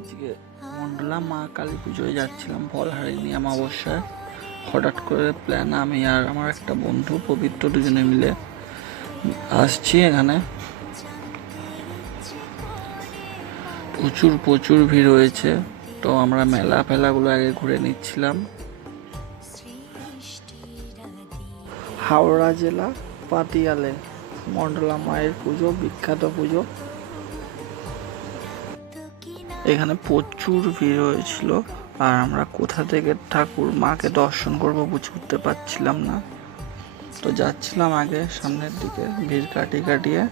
আজকে মন্ডলা মা কালী পুজোয় যাচ্ছিলাম ফলহারিণী অমাবস্যায়। হঠাৎ করে প্ল্যান, আমি আর আমার একটা বন্ধু পবিত্র দুজনে মিলে আসছি এখানে। প্রচুর ভিড় হয়েছে, তো আমরা মেলা ফেলাগুলো আগে ঘুরে নিচ্ছিলাম। হাওড়া জেলা পাতিয়ালে মন্ডলা মায়ের পুজো, বিখ্যাত পুজো। এখানে প্রচুর ভিড় হয়েছিল, আর আমরা কোথা থেকে ঠাকুর মাকে দর্শন করবো বুঝতে পারছিলাম না। তো যাচ্ছিলাম আগে সামনের দিকে ভিড় কাটিয়ে।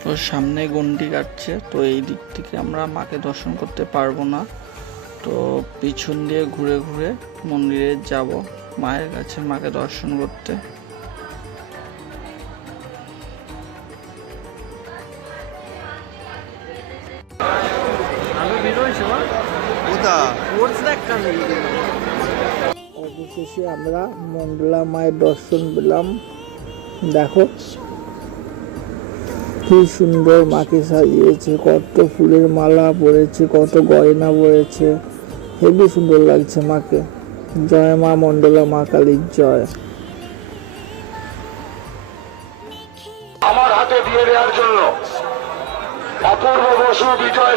তো সামনে গন্ডি কাটছে, তো এই দিক থেকে আমরা মাকে দর্শন করতে পারবো না। তো পিছন দিয়ে ঘুরে মন্দিরে যাব মায়ের কাছে, মাকে দর্শন করতে। অবশেষে আমরা মন্ডলা মায়ের দর্শন পেলাম। দেখো কি সুন্দর মাকে সাজিয়েছে, কত ফুলের মালা পরেছে, কত গয়না পরেছে, হেবি সুন্দর লাগছে মাকে। জয় মা মন্ডলা মা কালীর জয়। আমার হাতে দিয়ে দেওয়ার জন্য অপূর্ব বসু বিজয়